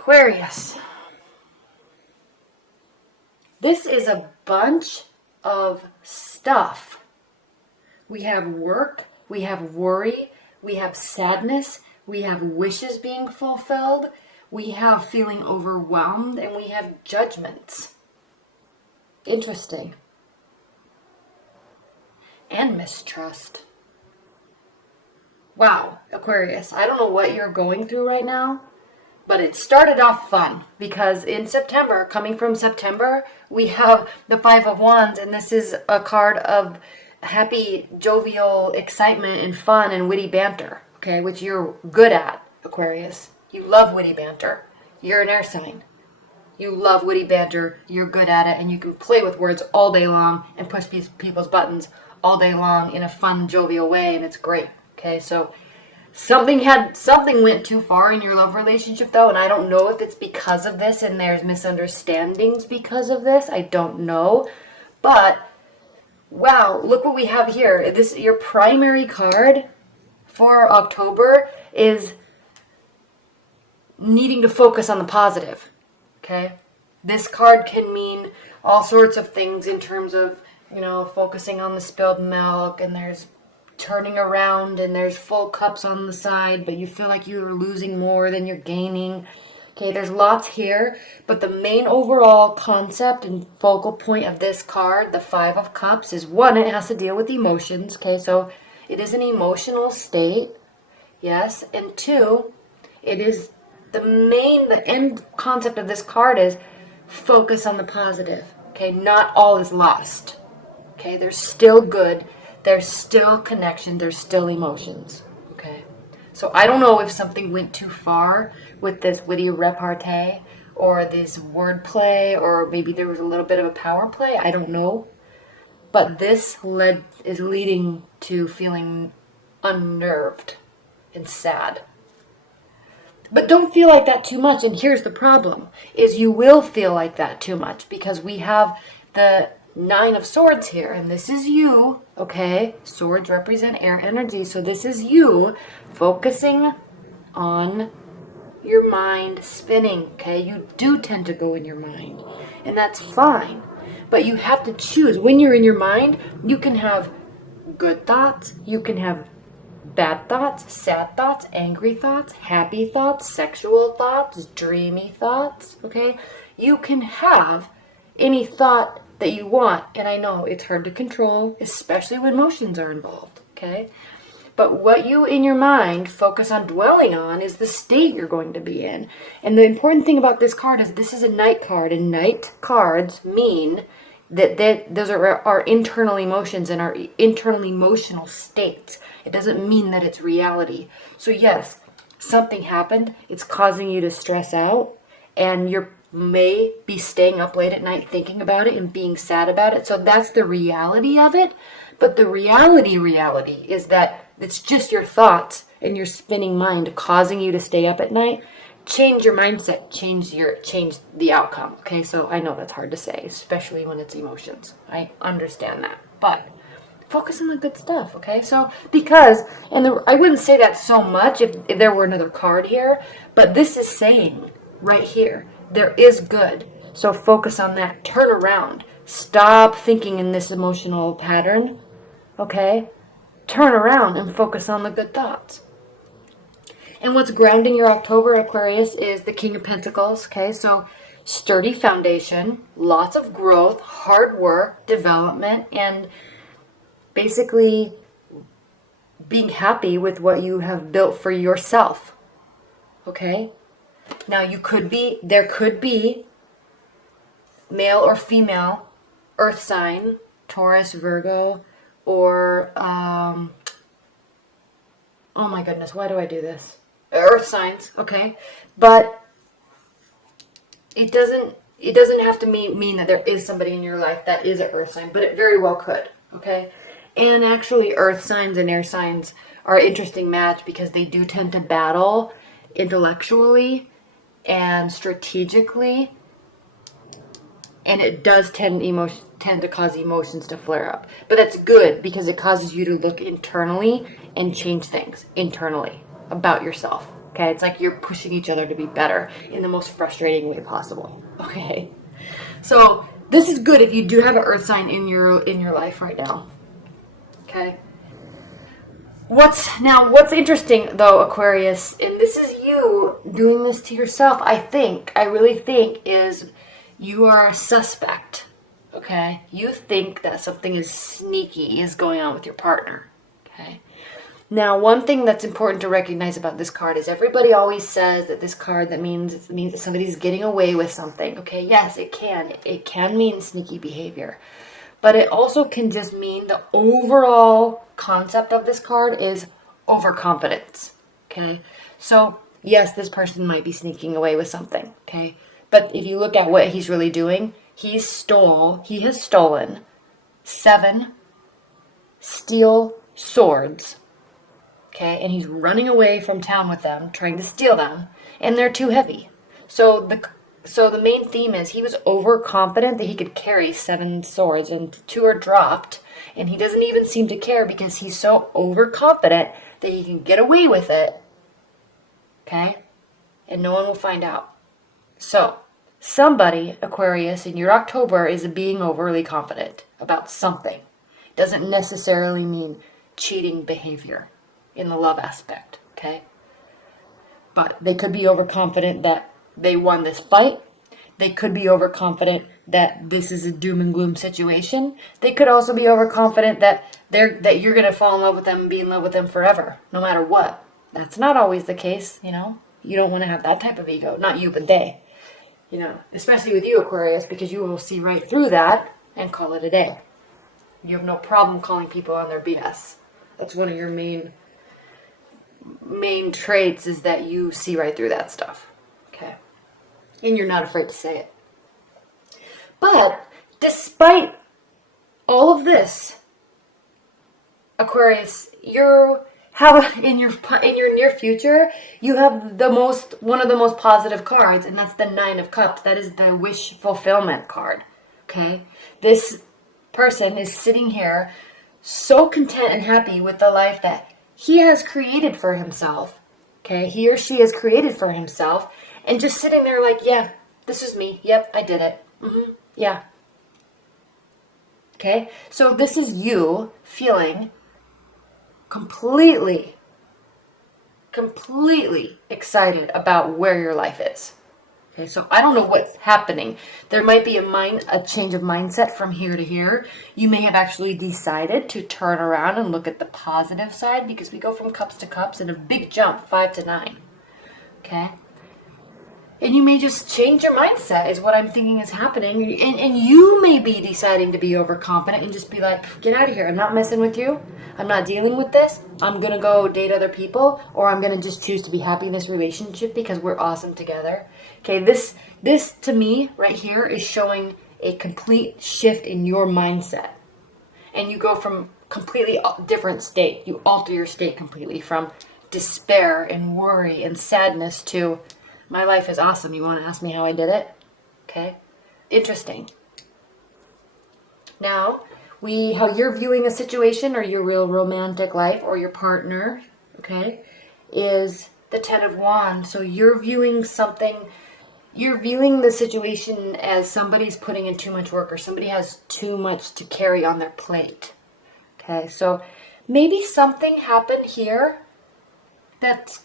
Aquarius. This is a bunch of stuff. We have work, we have worry, we have sadness, we have wishes being fulfilled, we have feeling overwhelmed, and we have judgments. Interesting. And mistrust. Wow, Aquarius, I don't know what you're going through right now, but it started off fun because in September, coming from September, we have the Five of Wands, and this is a card of happy, jovial excitement and fun and witty banter, okay, which you're good at, Aquarius. You love witty banter. You're an air sign. You love witty banter, you're good at it, and you can play with words all day long and push people's buttons all day long in a fun, jovial way, and it's great, okay? So something went too far in your love relationship, though, and I don't know if it's because of this and there's misunderstandings because of this. I don't know, but wow, look what we have here. This, your primary card for October is needing to focus on the positive, okay? This card can mean all sorts of things in terms of, you know, focusing on the spilled milk, and there's turning around and there's full cups on the side, but you feel like you're losing more than you're gaining. Okay, there's lots here, but the main overall concept and focal point of this card, the Five of Cups, is one, it has to deal with emotions. Okay, so it is an emotional state, yes, and two, it is the end concept of this card is focus on the positive. Okay, not all is lost. Okay, there's still good. There's still connection. There's still emotions. Okay. So I don't know if something went too far with this witty repartee or this wordplay, or maybe there was a little bit of a power play. I don't know. But this is leading to feeling unnerved and sad. But don't feel like that too much. And here's the problem, is you will feel like that too much because we have the Nine of Swords here, and this is you, okay? Swords represent air energy, so this is you focusing on your mind spinning, okay? You do tend to go in your mind, and that's fine, but you have to choose. When you're in your mind, you can have good thoughts, you can have bad thoughts, sad thoughts, angry thoughts, happy thoughts, sexual thoughts, dreamy thoughts, okay? You can have any thought that you want, and I know it's hard to control, especially when emotions are involved, okay? But what you in your mind focus on dwelling on is the state you're going to be in. And the important thing about this card is this is a night card, and night cards mean that those are our internal emotions and our internal emotional states. It doesn't mean that it's reality. So yes, something happened, it's causing you to stress out, and you're may be staying up late at night thinking about it and being sad about it. So that's the reality of it. But the reality is that it's just your thoughts and your spinning mind causing you to stay up at night. Change your mindset, change the outcome. Okay, so I know that's hard to say, especially when it's emotions. I understand that. But focus on the good stuff, okay? So I wouldn't say that so much if there were another card here, but this is saying right here, there is good. So focus on that. Turn around. Stop thinking in this emotional pattern. Okay? Turn around and focus on the good thoughts. And what's grounding your October, Aquarius, is the King of Pentacles. Okay? So sturdy foundation, lots of growth, hard work, development, and basically being happy with what you have built for yourself. Okay? Now there could be male or female earth sign, Taurus, Virgo, or, oh my goodness, why do I do this? Earth signs, okay? But it doesn't have to mean that there is somebody in your life that is an earth sign, but it very well could, okay? And actually earth signs and air signs are an interesting match because they do tend to battle intellectually and strategically, and it does tend to cause emotions to flare up. But that's good because it causes you to look internally and change things internally about yourself. Okay. Okay, it's like you're pushing each other to be better in the most frustrating way possible. Okay, so this is good if you do have an earth sign in your life right now. Okay. What's interesting though, Aquarius, and this is you doing this to yourself, I really think, is you are a suspect. Okay? You think that something is sneaky is going on with your partner. Okay? Now, one thing that's important to recognize about this card is everybody always says that this card that means that somebody's getting away with something. Okay? Yes, it can. It can mean sneaky behavior. But it also can just mean the overall concept of this card is overconfidence. Okay? So, yes, this person might be sneaking away with something. Okay? But if you look at what he's really doing, he has stolen 7 steel swords. Okay? And he's running away from town with them, trying to steal them, and they're too heavy. So the main theme is he was overconfident that he could carry 7 swords, and 2 are dropped, and he doesn't even seem to care because he's so overconfident that he can get away with it. Okay? And no one will find out. So, somebody, Aquarius, in your October is being overly confident about something. It doesn't necessarily mean cheating behavior in the love aspect. Okay? But they could be overconfident that they won this fight. They could be overconfident that this is a doom and gloom situation. They could also be overconfident that you're going to fall in love with them and be in love with them forever, no matter what. That's not always the case, you know. You don't want to have that type of ego. Not you, but they. You know, especially with you, Aquarius, because you will see right through that and call it a day. You have no problem calling people on their BS. That's one of your main traits, is that you see right through that stuff. Okay? And you're not afraid to say it. But despite all of this, Aquarius, you have in your near future, you have one of the most positive cards, and that's the 9 of Cups. That is the wish fulfillment card. Okay? This person is sitting here so content and happy with the life that he has created for himself. Okay? He or she has created for himself. And just sitting there like, yeah, this is me. Yep, I did it. Yeah. Okay? So this is you feeling completely excited about where your life is. Okay, so I don't know what's happening. There might be a change of mindset from here to here. You may have actually decided to turn around and look at the positive side, because we go from cups to cups in a big jump, 5 to 9. Okay? And you may just change your mindset, is what I'm thinking is happening. And you may be deciding to be overconfident and just be like, get out of here. I'm not messing with you. I'm not dealing with this. I'm going to go date other people, or I'm going to just choose to be happy in this relationship because we're awesome together. Okay, this to me right here is showing a complete shift in your mindset. And you go from completely different state. You alter your state completely from despair and worry and sadness to, my life is awesome. You want to ask me how I did it? Okay. Interesting. Now, how you're viewing a situation, or your real romantic life, or your partner, okay, is the 10 of Wands. So you're viewing the situation as somebody's putting in too much work, or somebody has too much to carry on their plate. Okay, so maybe something happened here that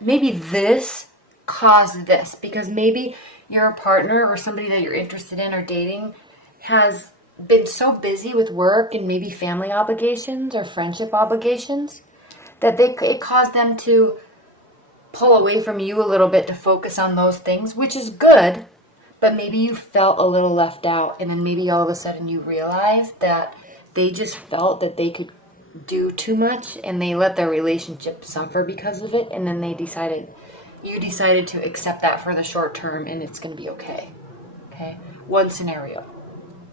maybe this caused this, because maybe your partner or somebody that you're interested in or dating has been so busy with work and maybe family obligations or friendship obligations that it caused them to pull away from you a little bit to focus on those things, which is good, but maybe you felt a little left out, and then maybe all of a sudden you realized that they just felt that they could do too much, and they let their relationship suffer because of it, and then you decided to accept that for the short term, and it's going to be okay. Okay? One scenario.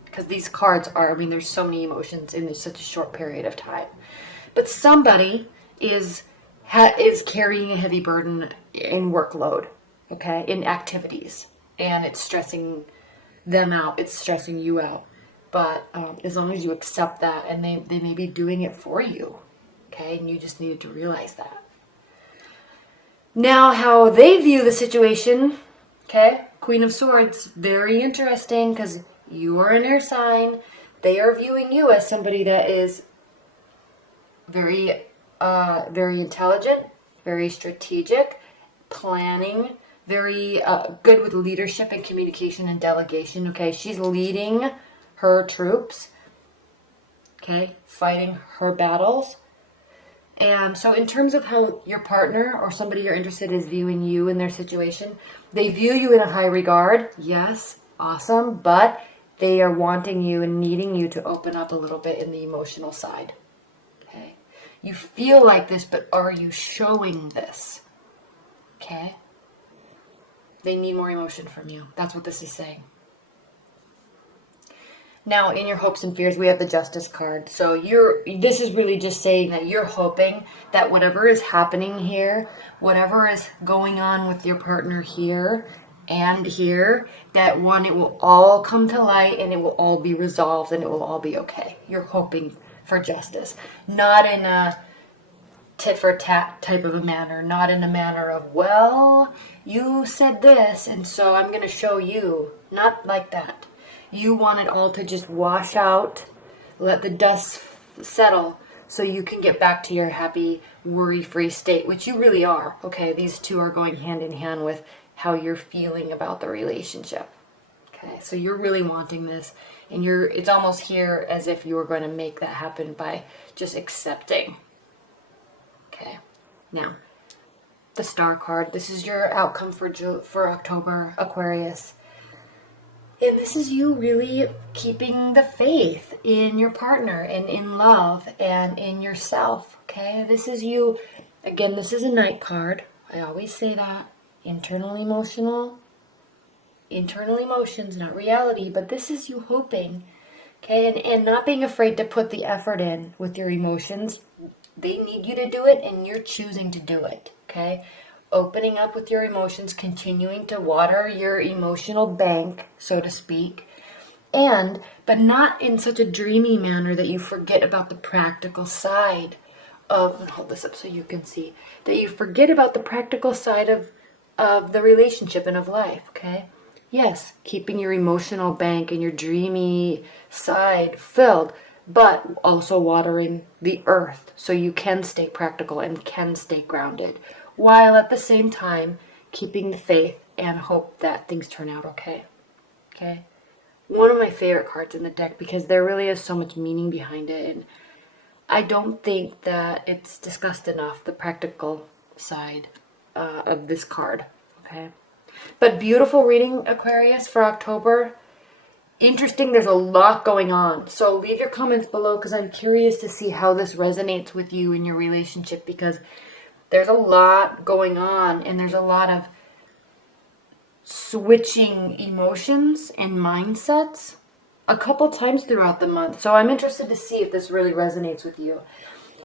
Because these cards there's so many emotions in such a short period of time. But somebody is carrying a heavy burden in workload, okay, in activities, and it's stressing them out. It's stressing you out. But as long as you accept that, and they may be doing it for you, okay, and you just needed to realize that. Now, how they view the situation, okay? Queen of Swords, very interesting because you are an air sign. They are viewing you as somebody that is very, very intelligent, very strategic, planning, very good with leadership and communication and delegation, okay? She's leading her troops, okay? Fighting her battles. And so in terms of how your partner or somebody you're interested in is viewing you in their situation, they view you in a high regard. Yes, awesome. But they are wanting you and needing you to open up a little bit in the emotional side. Okay. You feel like this, but are you showing this? Okay. They need more emotion from you. That's what this is saying. Now, in your hopes and fears, we have the Justice card. So this is really just saying that you're hoping that whatever is happening here, whatever is going on with your partner here and here, that one, it will all come to light and it will all be resolved and it will all be okay. You're hoping for justice. Not in a tit for tat type of a manner. Not in a manner of, well, you said this and so I'm going to show you. Not like that. You want it all to just wash out, let the dust settle, so you can get back to your happy, worry-free state, which you really are. Okay, these two are going hand in hand with how you're feeling about the relationship. Okay, so you're really wanting this, and it's almost here as if you were going to make that happen by just accepting. Okay, now, the Star card. This is your outcome for October, Aquarius. And this is you really keeping the faith in your partner and in love and in yourself, okay? This is you, again, this is a Knight card. I always say that. Internal emotions, not reality, but this is you hoping, okay? And not being afraid to put the effort in with your emotions. They need you to do it and you're choosing to do it, okay? Opening up with your emotions, continuing to water your emotional bank, so to speak, but not in such a dreamy manner that you forget about the practical side of, I'm gonna hold this up so you can see, that you forget about the practical side of the relationship and of life, okay? Yes, keeping your emotional bank and your dreamy side filled, but also watering the earth so you can stay practical and can stay grounded, while at the same time keeping the faith and hope that things turn out okay. Okay? One of my favorite cards in the deck because there really is so much meaning behind it, and I don't think that it's discussed enough, the practical side of this card. Okay? But beautiful reading, Aquarius, for October. Interesting, there's a lot going on. So leave your comments below because I'm curious to see how this resonates with you in your relationship, because there's a lot going on and there's a lot of switching emotions and mindsets a couple times throughout the month. So I'm interested to see if this really resonates with you.